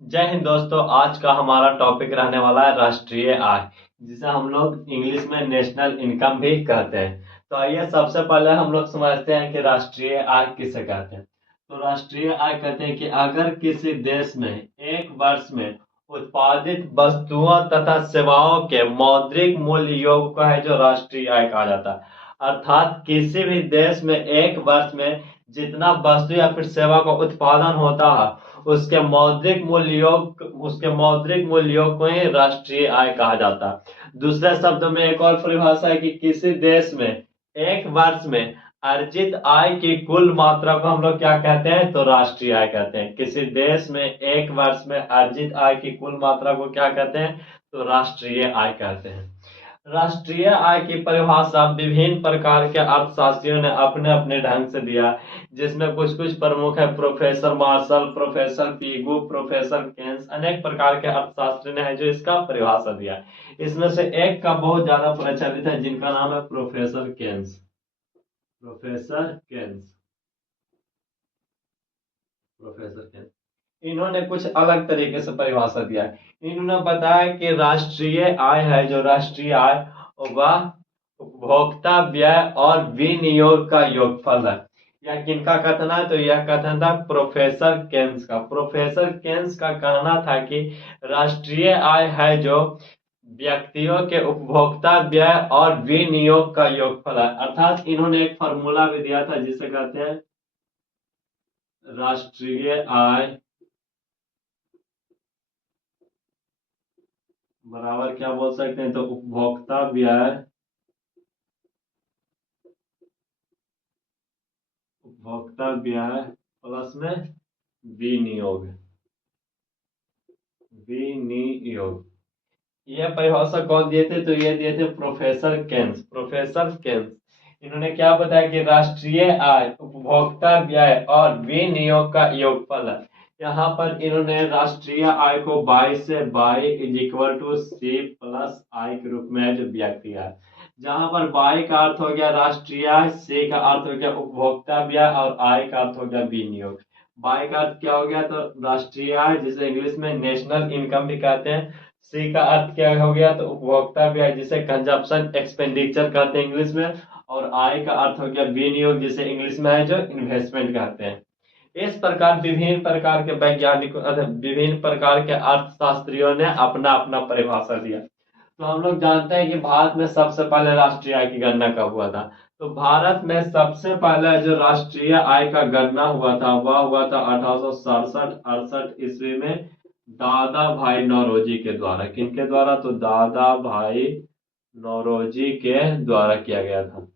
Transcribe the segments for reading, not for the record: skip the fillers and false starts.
जय हिंद दोस्तों। आज का हमारा टॉपिक रहने वाला है राष्ट्रीय आय, जिसे हम लोग इंग्लिश में नेशनल इनकम भी कहते हैं। तो आइए सबसे पहले हम लोग समझते हैं कि राष्ट्रीय आय किसे कहते हैं। तो राष्ट्रीय आय कहते हैं कि अगर किसी देश में एक वर्ष में उत्पादित वस्तुओं तथा सेवाओं के मौद्रिक मूल्य योग को है जो राष्ट्रीय आय कहा जाता है। अर्थात किसी भी देश में एक वर्ष में जितना वस्तु या फिर सेवा का उत्पादन होता है उसके मौद्रिक मूल्यों को ही राष्ट्रीय आय कहा जाता है। दूसरे शब्दों में एक और परिभाषा है कि किसी देश में एक वर्ष में अर्जित आय की कुल मात्रा को हम लोग क्या कहते हैं, तो राष्ट्रीय आय कहते हैं। किसी देश में एक वर्ष में अर्जित आय की कुल मात्रा को क्या कहते हैं, तो राष्ट्रीय आय कहते हैं। राष्ट्रीय आय की परिभाषा विभिन्न प्रकार के अर्थशास्त्रियों ने अपने अपने ढंग से दिया, जिसमें कुछ कुछ प्रमुख है। Professor Marshall, professor Pigou, professor Keynes, अनेक प्रकार के अर्थशास्त्री ने है जो इसका परिभाषा दिया। इसमें से एक का बहुत ज्यादा प्रचलित है, जिनका नाम है professor Keynes. Professor Keynes, professor Keynes इन्होंने कुछ अलग तरीके से परिभाषा दिया है। इन्होंने बताया कि राष्ट्रीय आय है जो राष्ट्रीय आय वह उपभोक्ता व्यय और विनियोग का योगफल है। यह किनका कथन है, तो यह कथन था प्रोफेसर केन्स का। प्रोफेसर केन्स का कहना था कि राष्ट्रीय आय है जो व्यक्तियों के उपभोक्ता व्यय और विनियोग का योगफल है। अर्थात इन्होंने एक फॉर्मूला भी दिया था जिसे कहते हैं राष्ट्रीय आय बराबर क्या बोल सकते हैं, तो उपभोक्ता व्यय, उपभोक्ता व्यय प्लस में विनियोग, विनियोग। यह परिभाषा कौन दिए थे, तो ये दिए थे प्रोफेसर केन्स। प्रोफेसर केन्स इन्होंने क्या बताया कि राष्ट्रीय आय उपभोक्ता व्यय और विनियोग का योगफल है। यहाँ पर इन्होंने राष्ट्रीय आय को y से y is equal to c plus i के रूप में जो व्यक्त किया है। जहां पर y का अर्थ हो गया राष्ट्रीय आय, c का अर्थ हो गया उपभोक्ता व्यय और i का अर्थ हो गया विनियोग। y का अर्थ क्या हो गया, तो राष्ट्रीय आय जिसे इंग्लिश में नेशनल इनकम भी कहते हैं। सी का अर्थ क्या हो गया, तो उपभोक्ता व्यय जिसे कंजप्शन एक्सपेंडिचर कहते हैं इंग्लिश में। और आई का अर्थ हो गया विनियोग जिसे इंग्लिश में है जो इन्वेस्टमेंट कहते हैं। इस प्रकार विभिन्न प्रकार के वैज्ञानिकों विभिन्न प्रकार के अर्थशास्त्रियों ने अपना अपना परिभाषा दिया। तो हम लोग जानते हैं कि भारत में सबसे पहले राष्ट्रीय आय की गणना कब हुआ था। तो भारत में सबसे पहले जो राष्ट्रीय आय का गणना हुआ था वह हुआ था 1867-68 ईस्वी में दादा भाई नौरोजी के द्वारा। किनके द्वारा, तो दादा भाई नौरोजी के द्वारा किया गया था।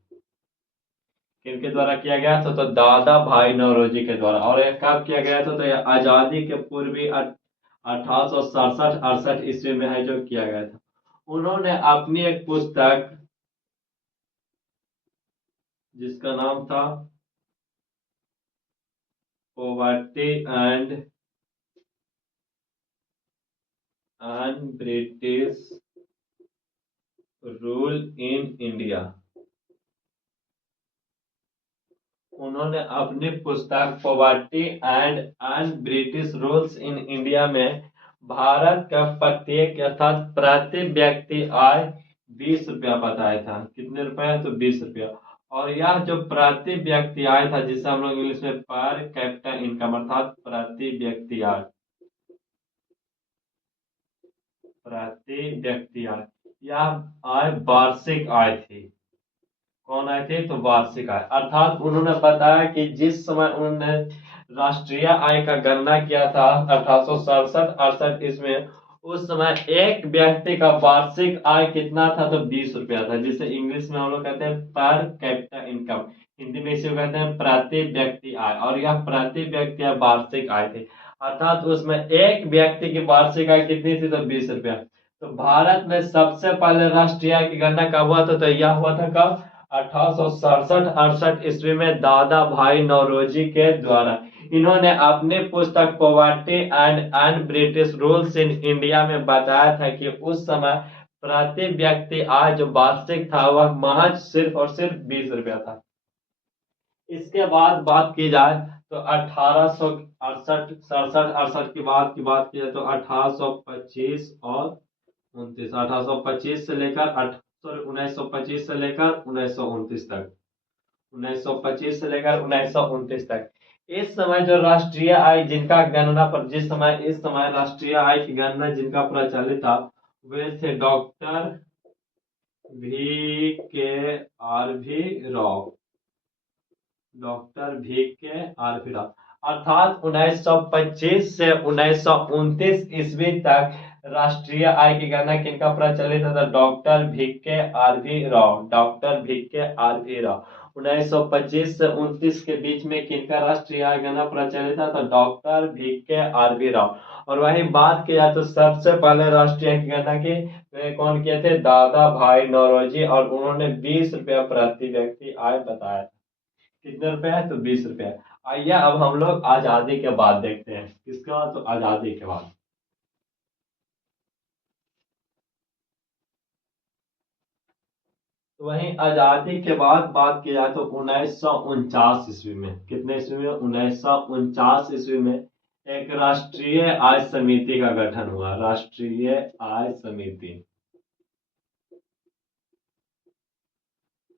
किनके द्वारा किया गया था, तो दादा भाई नौरोजी के द्वारा। और यह कब किया गया था, तो यह आजादी के पूर्वी 1867-68 ईस्वी में है जो किया गया था। उन्होंने अपनी एक पुस्तक जिसका नाम था poverty and British rule in India, उन्होंने अपनी पुस्तक poverty and British rules in India में भारत का प्रत्येक अर्थात प्रति व्यक्ति आय 20 रुपया बताया था। कितने रुपए, तो 20 रुपया। और यह जो प्रति व्यक्ति आय था जिसे हम लोग इंग्लिश में पर कैपिटा इनकम अर्थात प्रति व्यक्ति आय, प्रति व्यक्ति आय, यह आय वार्षिक आय थी। कौन आए थे, तो वार्षिक आय। अर्थात उन्होंने बताया कि जिस समय उन्होंने राष्ट्रीय आय का गणना किया था 1867-68 इसमें, उस समय एक व्यक्ति का वार्षिक आय कितना था, तो 20 रुपया था, जिसे इंग्लिश में हम लोग कहते हैं पर कैपिटा इनकम। हिंदी में इसे कहते हैं प्रति व्यक्ति आय। और यह प्रति व्यक्ति आय वार्षिक आय थी। अर्थात उसमें एक व्यक्ति की वार्षिक आय कितनी थी, तो 20 रुपया। तो भारत में सबसे पहले राष्ट्रीय आय की गणना कब हुआ था, तो यह हुआ था कब, 1867-68 ईस्वी में दादा भाई नौरोजी के द्वारा। इन्होंने अपनी पुस्तक poverty and British rules in India में बताया था कि उस समय प्रति व्यक्ति आय जो वार्षिक था वह महज सिर्फ और सिर्फ 20 रुपया था। इसके बाद बात की जाए तो 1868 67 68 की बात की जाए तो 1825 और 29, 1825 से लेकर 1925 से लेकर 1929 तक, 1925 से लेकर 1929 तक। इस समय जो राष्ट्रीय आय जिनका गणना पर जिस समय इस समय राष्ट्रीय आय की गणना जिनका प्रचलित था वे थे डॉक्टर वी के आर भी राव, डॉक्टर वी के आर भी राव। अर्थात 1925 से 1929 ईस्वी तक राष्ट्रीय आय की गणना किनका प्रचलित था? डॉक्टर वी के आर भी राव, डॉक्टर वी के आर भी राव। 1925 से 29 के बीच में किनका राष्ट्रीय आय गणना प्रचलित था? तो डॉक्टर वी के आर भी राव। और वही बात की जाए तो सबसे पहले राष्ट्रीय आय की गणना की वे कौन किए थे? दादा भाई नौरोजी, और उन्होंने 20 रुपया प्रति व्यक्ति आय बताया। कितने रुपए है? तो 20 रुपया। आइए अब हम लोग आजादी के बाद देखते हैं। किसका? तो आजादी के बाद। तो वहीं आजादी के बाद बात की जाए तो 1949 ईस्वी में, कितने ईस्वी में? 1949 ईस्वी में एक राष्ट्रीय आय समिति का गठन हुआ, राष्ट्रीय आय समिति।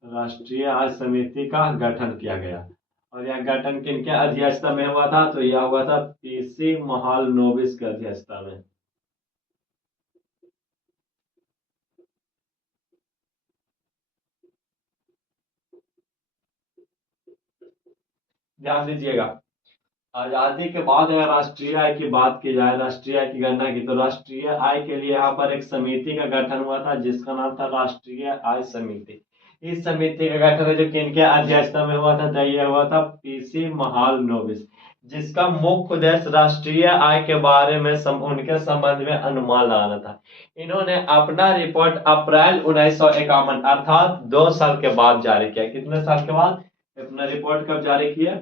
राष्ट्रीय आय समिति का गठन किया गया। और यह गठन किनके अध्यक्षता में हुआ था? तो यह हुआ था पीसी महालनोबिस की अध्यक्षता में। ध्यान दीजिएगा, आजादी के बाद अगर राष्ट्रीय आय की बात की जाए, राष्ट्रीय आय की गणना की, तो राष्ट्रीय आय के लिए यहाँ पर एक समिति का गठन हुआ था जिसका नाम था राष्ट्रीय आय समिति। इस समिति का गठन है जो किनके अध्यक्षता में हुआ था? तो यह हुआ था पीसी महालनोबिस, जिसका मुख्य उद्देश्य राष्ट्रीय आय के बारे में उनके संबंध में अनुमान लगाना था। इन्होंने अपना रिपोर्ट अप्रैल 1951 अर्थात 2 साल के बाद जारी किया। कितने साल के बाद अपना रिपोर्ट कब जारी किया?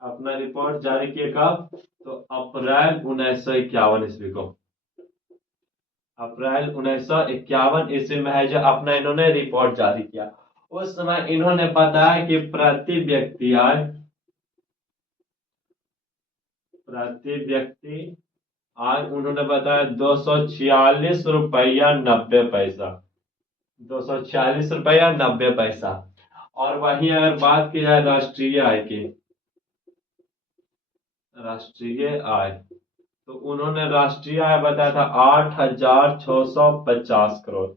अपना रिपोर्ट जारी किए कब? तो अप्रैल 1951 ईस्वी को। अप्रैल 1951 ईस्वी में है जो अपना इन्होंने रिपोर्ट जारी किया। उस समय इन्होंने बताया कि प्रति व्यक्ति आय उन्होंने बताया 246 रुपया 90 पैसा, 246 रुपया 90 पैसा। और वहीं अगर बात की जाए राष्ट्रीय आय की, राष्ट्रीय आय, तो उन्होंने राष्ट्रीय आय बताया था 8,650 करोड़।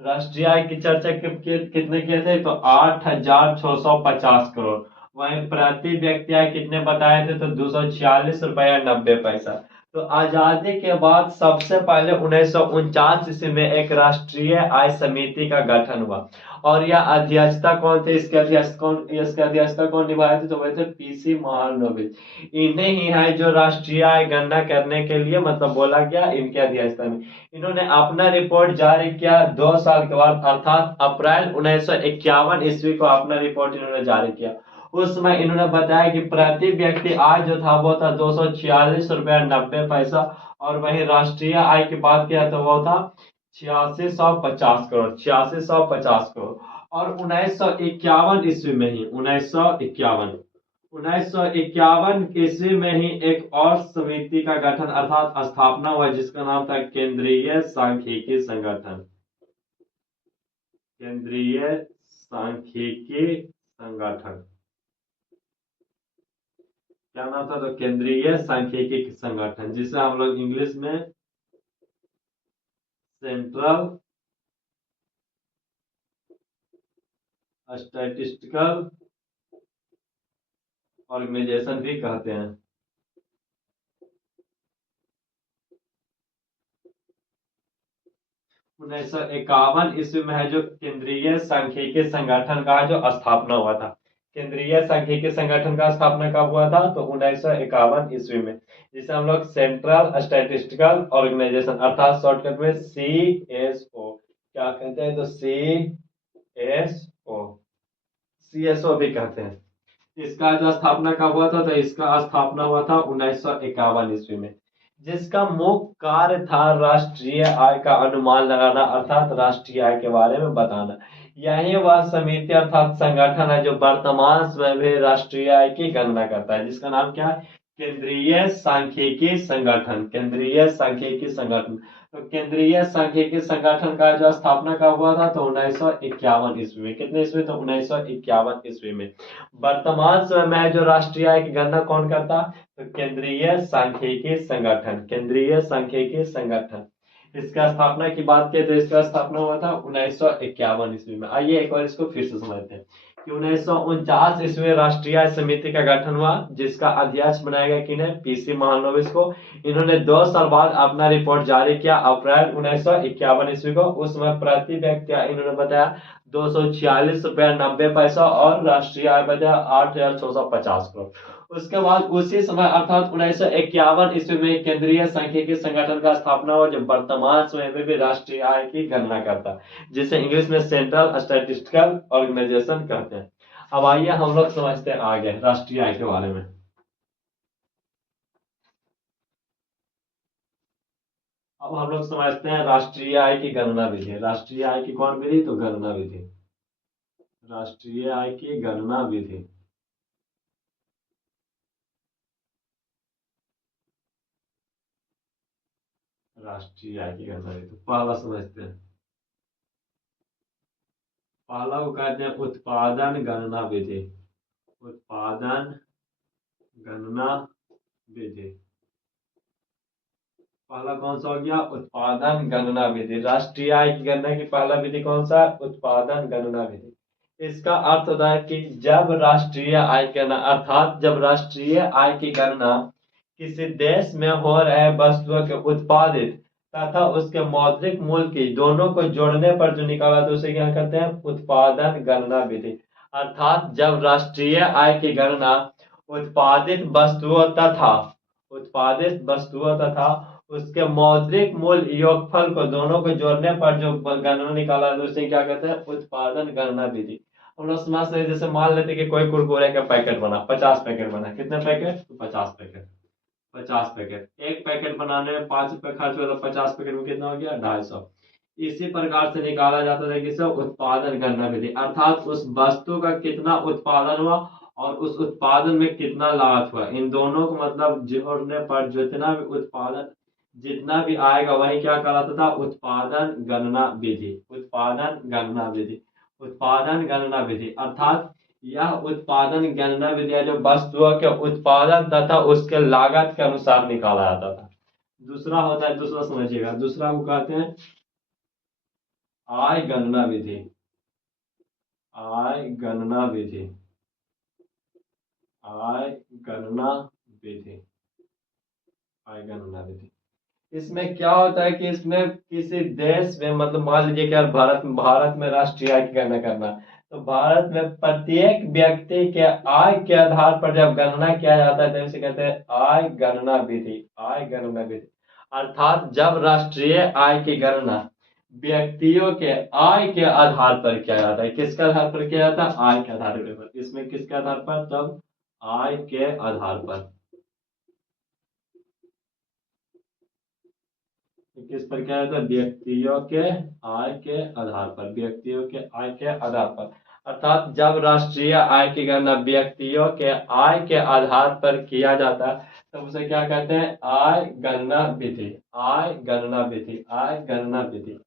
राष्ट्रीय आय की चर्चा कितने किए थे? तो 8,650 करोड़। वहीं प्रति व्यक्ति आय कितने बताए थे? तो 246 रुपया 90 पैसा। तो आजादी के बाद सबसे पहले 1949 ईस्वी में एक राष्ट्रीय आय समिति का गठन हुआ। और यह अध्यक्षता कौन थे? इसके अध्यक्षता कौन निभाए थे? तो वह थे पीसी महालनोबिस। इन्हें ही है जो राष्ट्रीय आय गणना करने के लिए मतलब बोला गया इनके अध्यक्षता में। इन्होंने अपना रिपोर्ट जारी किया 2 साल के बाद अर्थात अप्रैल 1951 ईस्वी को अपना रिपोर्ट इन्होंने जारी किया। उस समय इन्होंने बताया कि प्रति व्यक्ति आय जो था वो था 246 रुपया 90 पैसा। और वहीं राष्ट्रीय आय की बात किया तो वो था 8650 करोड़, 8650 करोड़। और 1951 ईस्वी में ही 1951 ईस्वी में ही एक और समिति का गठन अर्थात स्थापना हुआ जिसका नाम था केंद्रीय सांख्यिकी संगठन, केंद्रीय सांख्यिकी संगठन। क्या नाम था? तो केंद्रीय सांख्यिकी संगठन, जिसे हम लोग इंग्लिश में सेंट्रल स्टैटिस्टिकल ऑर्गेनाइजेशन भी कहते हैं। उन्नीस सौ इक्यावन ईस्वी में है जो केंद्रीय सांख्यिकी संगठन का जो स्थापना हुआ था। केंद्रीय सांख्यिकी संगठन का स्थापना कब हुआ था? तो 1951 ईस्वी में, जिसे हम लोग सेंट्रल स्टैटिस्टिकल ऑर्गेनाइजेशन अर्थात शॉर्टकट में CSO क्या कहते हैं? तो CSO भी कहते हैं। इसका जो स्थापना कब हुआ था? तो इसका स्थापना हुआ था 1951 ईस्वी में, जिसका मुख्य कार्य था राष्ट्रीय आय का अनुमान लगाना अर्थात राष्ट्रीय आय के बारे में बताना। यही वह समिति अर्थात संगठन है जो वर्तमान समय में राष्ट्रीय आय की गणना करता है, जिसका नाम क्या है? केंद्रीय सांख्यिकी संगठन। केंद्रीय सांख्यिकी संगठन। तो केंद्रीय सांख्यिकी संगठन का जो स्थापना कब हुआ था? तो 1951 ईस्वी में। कितने ईस्वी? तो 1951 ईस्वी में। वर्तमान समय में जो राष्ट्रीय आय की गणना कौन करता? तो केंद्रीय सांख्यिकी संगठन। केंद्रीय सांख्यिकी संगठन। इसका स्थापना की बात करें तो इसका स्थापना हुआ था 1951 ईस्वी में। आइए एक बार इसको फिर से समझते हैं कि 1949 ईस्वी में राष्ट्रीय आय समिति का गठन हुआ, जिसका अध्यक्ष बनाया गया किन्हें? पीसी महालनोबिस को। इन्होंने 2 साल बाद अपना रिपोर्ट जारी किया अप्रैल 1951 ईस्वी को। उस समय प्रति व्यक्ति इन्होंने बताया 246 रुपया 90 पैसा और राष्ट्रीय आय बताया 8,650 करोड़। उसके बाद उसी समय अर्थात 1951 ईस्वी में केंद्रीय सांख्यिकी संगठन का स्थापना हुआ, जो वर्तमान समय में भी राष्ट्रीय आय की गणना करता है, जिसे इंग्लिश में सेंट्रल स्टैटिस्टिकल ऑर्गेनाइजेशन कहते हैं। अब आइए हम लोग समझते हैं आगे राष्ट्रीय आय के बारे में। अब हम लोग समझते हैं राष्ट्रीय आय की गणना विधि। राष्ट्रीय आय की कौन विधि? तो गणना विधि। राष्ट्रीय आय की गणना विधि। राष्ट्रीय आय की गणना विधि पहला समझते हैं। पहला को कहते हैं उत्पादन गणना विधि। उत्पादन गणना विधि। पहला कौन सा हो गया? उत्पादन गणना विधि। राष्ट्रीय आय की गणना की पहला विधि कौन सा? उत्पादन गणना विधि। इसका अर्थ होता है कि जब राष्ट्रीय आय की गणना अर्थात जब राष्ट्रीय आय की गणना किसी देश में हो रहे वस्तुओं के उत्पादित तथा उसके मौद्रिक मूल्य की दोनों को जोड़ने पर जो निकाला तो उसे क्या कहते हैं? उत्पादन गणना विधि। अर्थात जब राष्ट्रीय आय की गणना उत्पादित वस्तुओं तथा उसके मौद्रिक मूल्य योगफल को दोनों को जोड़ने पर जो गणना निकाला तो उसे क्या कहते हैं? उत्पादन गणना विधि। हम लोग समझ सकते हैं, जैसे मान लेते हैं कि कोई कुरकुरे का पैकेट बना, 50 पैकेट बना। कितने पैकेट? तो 50 पैकेट। 50 पैकेट। एक पैकेट बनाने में 5 रुपए खर्च हुआ तो 50 पैकेट में कितना हो गया? 250। इसी प्रकार से निकाला जाता है कि उत्पादन गणना विधि, अर्थात उस वस्तु का कितना उत्पादन हुआ और उस उत्पादन में कितना लागत हुआ, इन दोनों को मतलब जोड़ने पर जितना भी आएगा वही क्या कहलाता था? उत्पादन गणना विधि। उत्पादन गणना विधि। उत्पादन गणना विधि अर्थात यह उत्पादन गणना विधि है जो वस्तुओं के उत्पादन तथा उसके लागत के अनुसार निकाला जाता था। दूसरा होता है, दूसरा समझिएगा, दूसरा को कहते हैं आय गणना विधि। आय गणना विधि। आय गणना विधि। आय गणना विधि। इसमें क्या होता है कि इसमें किसी देश में मतलब मान लीजिए कि यार भारत में राष्ट्रीय आय की गणना करना, तो भारत में प्रत्येक व्यक्ति के आय के आधार पर जब गणना किया जाता है तो इसे कहते हैं आय गणना विधि। आय गणना विधि अर्थात जब राष्ट्रीय आय की गणना व्यक्तियों के आय के आधार पर किया जाता है। किसके आधार पर किया जाता है? आय के आधार पर। इसमें किसके आधार पर? तब आय के आधार पर। किस पर किया जाता है? व्यक्तियों के आय के आधार पर। व्यक्तियों के आय के आधार पर अर्थात जब राष्ट्रीय आय की गणना व्यक्तियों के आय के आधार पर किया जाता है तो उसे क्या कहते हैं? आय गणना विधि। आय गणना विधि। आय गणना विधि।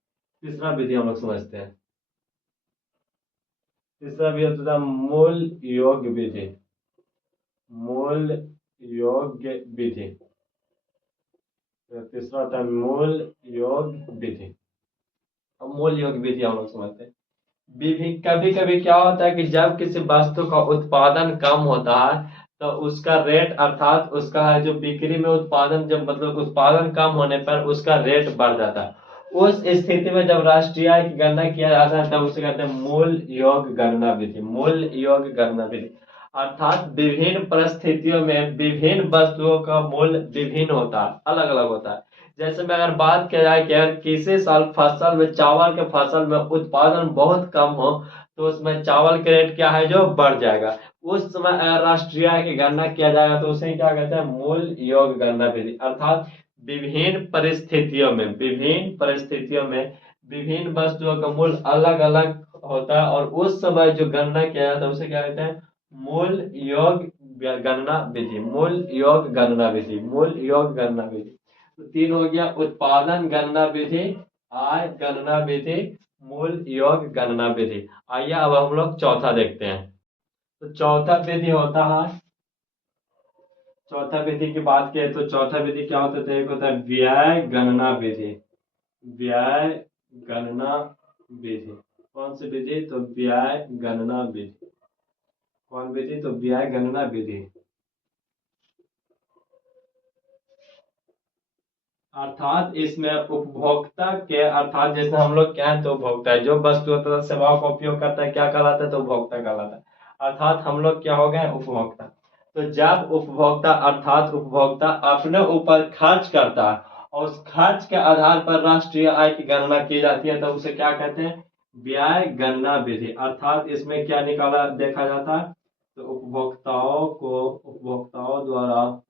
तीसरा विधि हम लोग समझते हैं। तीसरा विधि होता है मूल योग विधि। मूल योग विधि। तीसरा होता है मूल योग विधि। अब मूल योग विधि हम लोग समझते हैं। कभी कभी क्या होता है कि जब किसी वस्तु का उत्पादन कम होता है तो उसका रेट अर्थात उसका है जो बिक्री में उत्पादन जब मतलब उत्पादन कम होने पर उसका रेट बढ़ जाता है। उस स्थिति में जब राष्ट्रीय आय की गणना किया जाता है तब उसे कहते हैं मूल योग गणना विधि। मूल योग गणना विधि अर्थात विभिन्न परिस्थितियों में विभिन्न वस्तुओं का मूल्य विभिन्न होता है, अलग अलग होता है। जैसे में अगर बात किया जाए कि अगर किसी साल फसल में चावल के फसल में उत्पादन बहुत कम हो तो उसमें चावल के रेट क्या है? जो बढ़ जाएगा। उस समय अगर राष्ट्रीय आय की गणना किया जाएगा तो उसे क्या कहते हैं? मूल योग गणना विधि अर्थात विभिन्न परिस्थितियों में विभिन्न वस्तुओं का मूल्य अलग अलग होता है, और उस समय जो गणना किया जाता है उसे क्या कहते हैं, मूल योग गणना विधि। मूल योग गणना विधि, मूल योग गणना विधि। तो तीन हो गया, उत्पादन गणना विधि, आय गणना विधि, मूल योग गणना विधि। आइए अब हम लोग चौथा देखते हैं। तो चौथा विधि होता है, चौथा विधि की बात करें तो चौथा विधि क्या होता है, एक होता है व्यय गणना विधि। व्यय गणना विधि कौन सी विधि, तो व्यय गणना विधि। कौन विधि, तो व्यय गणना विधि। अर्थात इसमें उपभोक्ता के, अर्थात जैसे हम लोग क्या है, तो उपभोक्ता है जो वस्तु तथा सेवाओं का उपयोग करता है, क्या कहलाता है, तो उपभोक्ता कहलाता है। अर्थात हम लोग क्या हो गए, उपभोक्ता। तो जब उपभोक्ता, अर्थात उपभोक्ता अपने ऊपर खर्च करता है और उस खर्च के आधार पर राष्ट्रीय आय की गणना की जाती है, तो उसे क्या कहते हैं, व्यय गणना विधि। अर्थात इसमें क्या निकाला देखा जाता है, तो उपभोक्ताओं द्वारा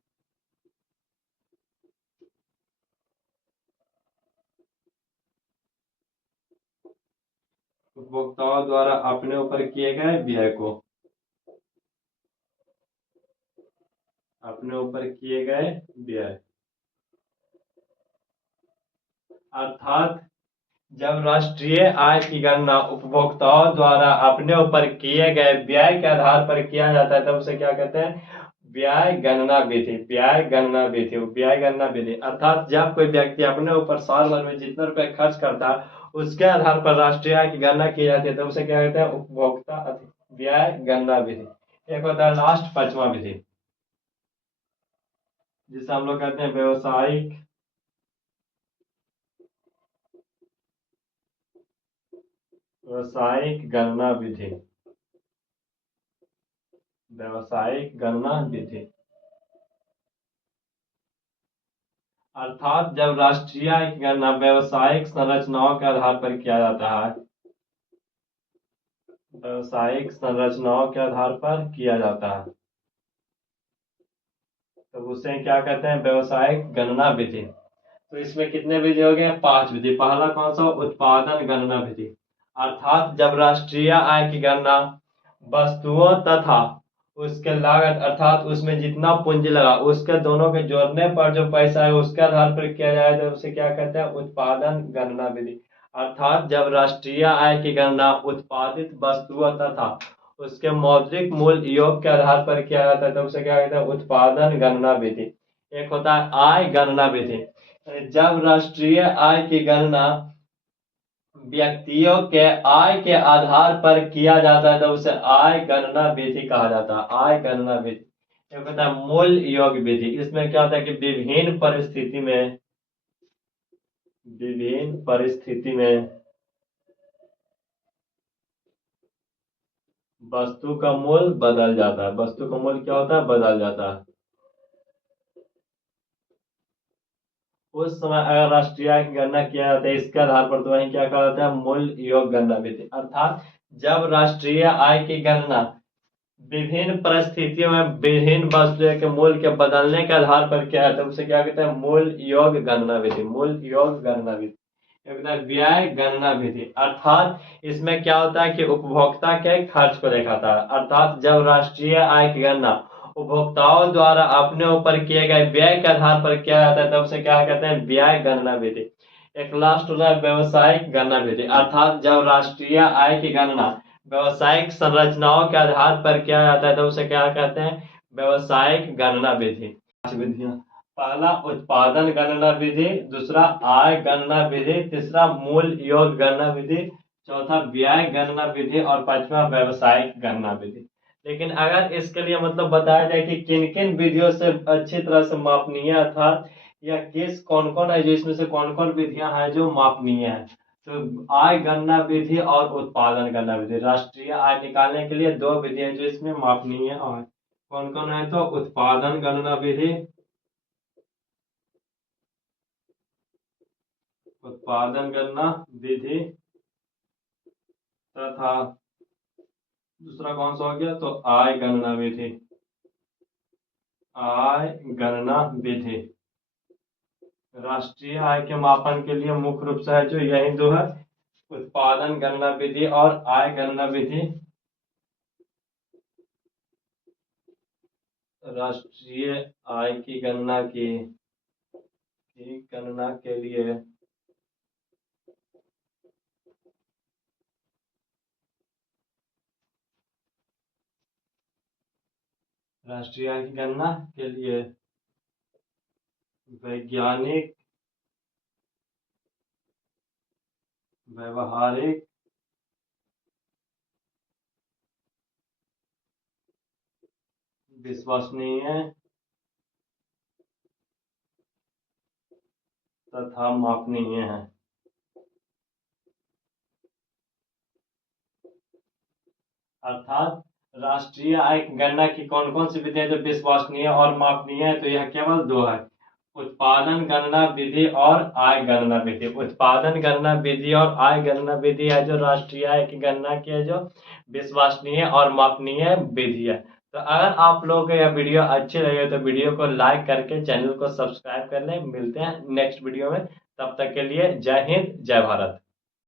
उपभोक्ताओं द्वारा अपने ऊपर किए गए व्यय को, अपने ऊपर किए गए व्यय। अर्थात जब राष्ट्रीय आय की गणना उपभोक्ताओं द्वारा अपने ऊपर किए गए व्यय के आधार पर किया जाता है, तब उसे क्या कहते हैं, व्यय गणना विधि। व्यय गणना विधि, व्यय गणना विधि। अर्थात जब कोई व्यक्ति अपने ऊपर साल भर में जितना रुपए खर्च करता है, उसके आधार पर राष्ट्रीय आय की गणना की जाती है, तब उसे क्या कहते हैं, उपभोक्ता व्यय गणना विधि। एक होता है लास्ट, पांचवा विधि, जिसे हम लोग कहते हैं व्यवसायिक व्यवसायिक गणना विधि। व्यवसायिक गणना विधि। अर्थात जब राष्ट्रीय आय की गणना व्यवसायिक संरचनाओं के आधार पर किया जाता है, व्यवसायिक संरचनाओं के आधार पर किया जाता है, तो उसे क्या कहते हैं, व्यवसायिक गणना विधि। तो इसमें कितने विधि हो गए, पांच विधि। पहला कौन सा, उत्पादन गणना विधि। अर्थात जब राष्ट्रीय आय की गणना वस्तुओं तथा उसके लागत, अर्थात उसमें जितना पूंजी लगा उसके दोनों के जोड़ने पर जो पैसा है उसके आधार पर किया जाए, तो उसे क्या कहते हैं, उत्पादन गणना विधि। अर्थात जब राष्ट्रीय आय की गणना उत्पादित वस्तुओं तथा उसके मौद्रिक मूल्य योग के आधार पर किया जाता है, तो उसे क्या कहते हैं, उत्पादन गणना विधि। एक होता है आय गणना विधि। जब राष्ट्रीय आय की गणना व्यक्तियों के आय के आधार पर किया जाता है, तो उसे आय गणना विधि कहा जाता है। आय गणना विधि। एक होता है मूल योग विधि। इसमें क्या होता है कि विभिन्न परिस्थिति में वस्तु का मूल्य बदल जाता है। वस्तु का मूल्य क्या होता है, बदल जाता है। उस समय अगर राष्ट्रीय आय की गणना किया जाता है इसके आधार पर, तो वही क्या कहा जाता है, मूल योग गणना विधि। अर्थात जब राष्ट्रीय आय की गणना विभिन्न परिस्थितियों में विभिन्न वस्तुओं के मूल्य के बदलने के आधार पर किया जाता है, उसे क्या कहते हैं, मूल योग गणना विधि। मूल योग गणना विधि। एक होता है व्यय गणना विधि। अर्थात इसमें क्या होता है कि उपभोक्ता के खर्च को दिखाता है। अर्थात जब राष्ट्रीय आय की गणना उपभोक्ताओं द्वारा अपने ऊपर किए गए व्यय के आधार पर किया जाता है, तब उसे क्या कहते हैं, व्यय गणना विधि। एक लास्ट होता है व्यवसायिक गणना विधि। अर्थात जब राष्ट्रीय आय की गणना व्यवसायिक संरचनाओं के आधार पर किया जाता है, तो उसे क्या कहते हैं, व्यवसायिक गणना विधि। पांच विधियां। पहला उत्पादन गणना विधि, दूसरा आय गणना विधि, तीसरा मूल योग गणना विधि, चौथा व्यय गणना विधि, और पांचवा व्यवसायिक गणना विधि। लेकिन अगर इसके लिए मतलब बताया जाए कि किन किन विधियों से अच्छी तरह से मापनीय है, अर्थात या किस कौन कौन है जो इसमें से कौन कौन विधियां हैं जो मापनीय है, तो आय गणना विधि और उत्पादन गणना विधि। राष्ट्रीय आय निकालने के लिए दो विधियां जो इसमें मापनीय है, और कौन कौन है, तो उत्पादन गणना विधि, उत्पादन गणना विधि, तथा दूसरा कौन सा हो गया, तो आय गणना विधि। आय गणना विधि राष्ट्रीय आय के मापन के लिए मुख्य रूप से है जो यही दो है, उत्पादन गणना विधि और आय गणना विधि। राष्ट्रीय आय की गणना गणना के लिए राष्ट्रीय आय की गणना के लिए वैज्ञानिक, व्यवहारिक, विश्वसनीय तथा मापनीय है। अर्थात राष्ट्रीय आय की गणना की कौन कौन सी विधियां जो विश्वसनीय और मापनीय है, तो यह केवल दो है, उत्पादन गणना विधि और आय गणना विधि। उत्पादन गणना विधि और आय गणना विधि है जो राष्ट्रीय आय की गणना की है, जो विश्वसनीय और मापनीय विधि है। तो अगर आप लोगों को यह वीडियो अच्छी लगे तो वीडियो को लाइक करके चैनल को सब्सक्राइब कर लें। मिलते हैं नेक्स्ट वीडियो में, तब तक के लिए जय हिंद, जय भारत।